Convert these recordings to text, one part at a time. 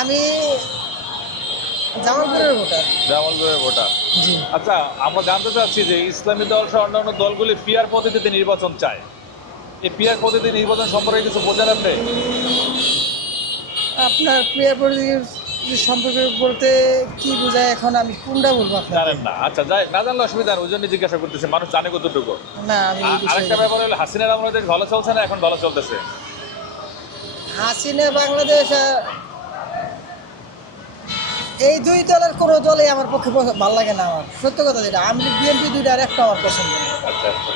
আমি জামালপুরের ভোটার। জামালপুরের ভোটার। আচ্ছা আমরা জানতে চাচ্ছি যে ইসলামী দল সহ অন্যান্য দলগুলি পিয়ার পদ্ধতিতে নির্বাচন চায়। এই পিয়ার পদ্ধতি নির্বাচন সম্পর্কে কিছু বোঝেন আপনি আপনার প্রিয় পরিচিত সম্পর্কে বলতে কি বোঝায় এখন আমি কোনটা বলব জানেন না। আচ্ছা যাই না জানলে অসুবিধা ওই জন্য জিজ্ঞাসা করতেছে মানুষ জানে কতটুকু। না আমি আরেকটা ব্যাপার হলো হাসিনার আমলে দেশ ভালো চলছে না এখন ভালো চলতেছে? হাসিনা বাংলাদেশ এই দুই দলের কোনো দলই আমার পক্ষে ভালো লাগে না আমার। সত্য কথা যেটা আমি বিএনপি দুইটা একটা আমার পছন্দ না। আচ্ছা আচ্ছা।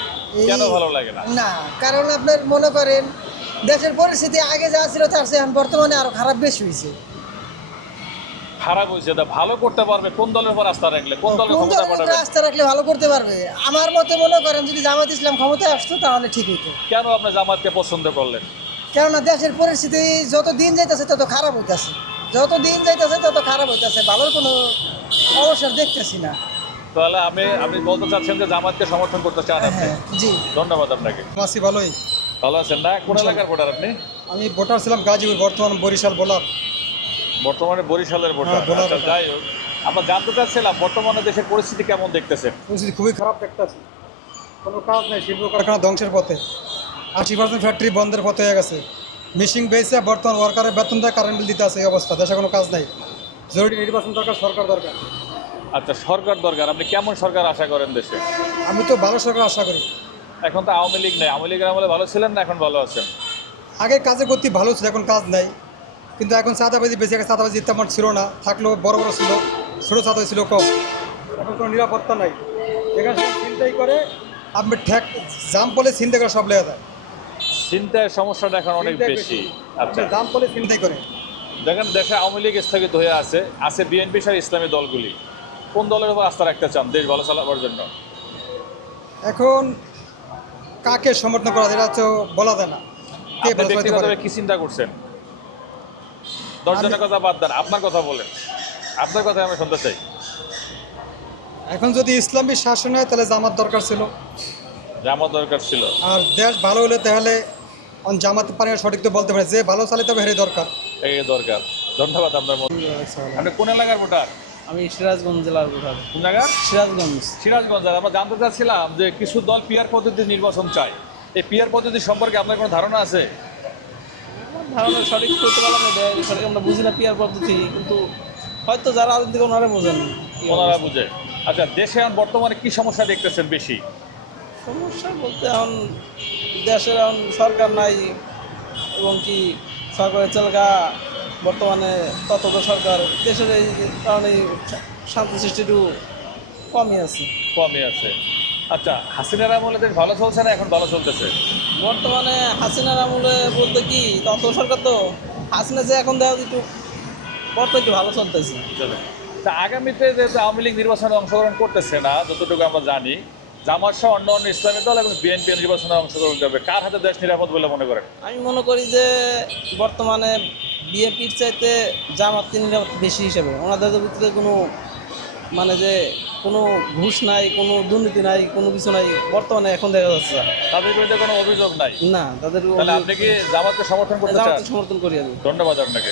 না? কারণ আপনার মনে করেন দেশের পরিস্থিতি আগে যা ছিল তার চেয়ে এখন বর্তমানে আরও খারাপ বেশি হয়েছে খারাপ হয়েছে তা ভালো করতে পারবে কোন দলের উপর আস্থা রাখলে? কোন দলের ক্ষমতা পাঠাবে? আস্থা রাখলে ভালো করতে পারবে। আমার মতে মনে করেন যদি জামাত ইসলাম ক্ষমতায় আসতো তাহলে ঠিক হইতো। কেন আপনি জামাতকে পছন্দ করলেন? কেননা দেশের পরিস্থিতি যত দিন যাইতেছে তত খারাপ হইতেছে। যত দিন যাইতেছে তত খারাপ হইতেছে। ভালোর কোনো অবসর দেখতেছি না। তাহলে আমি আপনি বলতে চাচ্ছেন যে জামাতকে সমর্থন করতে চান আপনি? হ্যাঁ জি। ধন্যবাদ আপনাকে। আছি ভালোই। ভালো আছেন না? কোন এলাকার ভোটার আপনি? আমি ভোটার ছিলাম গাজীপুর বর্তমান বরিশাল বলার। বর্তমানে বরিশালের ভোটার। হ্যাঁ, আচ্ছা যাই হোক। আমরা জানতে চাচ্ছিলাম বর্তমানে দেশের পরিস্থিতি কেমন দেখতেছেন পরিস্থিতি খুবই খারাপ দেখতেছি। কোনো কাজ নেই শিল্প কারখানা ধ্বংসের পথে। আশি পার্সেন্ট ফ্যাক্টরি বন্ধের পথে হয়ে গেছে। মিশিং বেসে বর্তমান ওয়ার্কারের বেতন দেয় কারেন্ট বিল দিতে আছে এই অবস্থা। দেশে কোনো কাজ নাই। জরুরি নির্বাচন দরকার সরকার দরকার। আচ্ছা সরকার দরকার। আপনি কেমন সরকার আশা করেন দেশে? আমি তো ভালো সরকার আশা করি। এখন তো আওয়ামী লীগ নেই। আওয়ামী লীগের আমলে ভালো ছিলেন না এখন ভালো আছেন? আগে কাজের গতি ভালো ছিল এখন কাজ নাই। কিন্তু এখন চাঁদাবাজি বেশি আগে চাঁদাবাজি তেমন ছিল না। থাকলেও বড় বড় ছিল ছোটো চাঁদা ছিল কম। এখন কোনো নিরাপত্তা নাই। এখানে চিন্তাই করে আপনি ঠেক জাম বলে চিন্তা করে সব লেগে যায়। চিন্তার সমস্যাটা এখন অনেক বেশি। আচ্ছা। জাম পলে চিন্তাই করে। দেখেন দেশে আওয়ামী লীগ স্থগিত হয়ে আছে। আছে বিএনপি সহ ইসলামী দলগুলি। কোন দলের উপর আস্থা রাখতে চান দেশ ভালো চালাবার জন্য? এখন কাকে সমর্থন করা এটা তো বলা যায় না। আপনি ব্যক্তিগতভাবে কি চিন্তা করছেন? দশজনের কথা বাদ দেন আপনার কথা বলেন। আপনার কথা আমি শুনতে চাই। এখন যদি ইসলামী শাসন হয় তাহলে জামাত দরকার ছিল। আমার দরকার ছিল। আর দেশ ভালো হলে তাহলে অন জামাত পারে সঠিক তো বলতে পারে। যে ভালো চালাতে হবে হেরে দরকার। এই দরকার। ধন্যবাদ আপনার মত। আপনি কোন এলাকার ভোটার? আমি সিরাজগঞ্জ জেলার ভোটার। কোন জায়গা? সিরাজগঞ্জ। সিরাজগঞ্জ আমরা জানতে চাচ্ছিলাম যে কিছু দল পিয়ার পদ্ধতি নির্বাচন চায়। এই পিয়ার পদ্ধতি সম্পর্কে আপনার কোনো ধারণা আছে? ধারণা সঠিক করতে পারলাম সঠিক আমরা বুঝি না পিয়ার পদ্ধতি কিন্তু হয়তো যারা থেকে ওনারা বোঝেন ওনারা বুঝে। আচ্ছা দেশে এখন বর্তমানে কি সমস্যা দেখতেছেন বেশি? সমস্যা বলতে এখন দেশের এখন সরকার নাই এবং কি সরকারের চালকা বর্তমানে তত্ত্ব সরকার দেশের এই কারণে শান্তি সৃষ্টি একটু কমই আছে। কমই আছে। আচ্ছা হাসিনার আমলে দেশ ভালো চলছে না এখন ভালো চলতেছে? বর্তমানে হাসিনার আমলে বলতে কি তত্ত্ব সরকার তো হাসিনা যে এখন দেওয়া একটু বর্তমানে একটু ভালো চলতেছে। চলে। তা আগামীতে যেহেতু আওয়ামী লীগ নির্বাচনে অংশগ্রহণ করতেছে না যতটুকু আমরা জানি জামাত সহ অন্য অন্য ইসলামী দল এবং বিএনপি নির্বাচনে অংশগ্রহণ করবে। কার হাতে দেশ নিরাপদ বলে মনে করেন? আমি মনে করি যে বর্তমানে বিএনপির চাইতে জামাত নিরাপদ বেশি হিসেবে। ওনাদের ভিতরে কোনো মানে যে কোনো ঘুষ নাই কোনো দুর্নীতি নাই কোনো কিছু নাই বর্তমানে এখন দেখা যাচ্ছে। তাদের বিরুদ্ধে কোনো অভিযোগ নাই? না তাদের আপনি কি জামাতকে সমর্থন করতে সমর্থন করি আমি। ধন্যবাদ আপনাকে।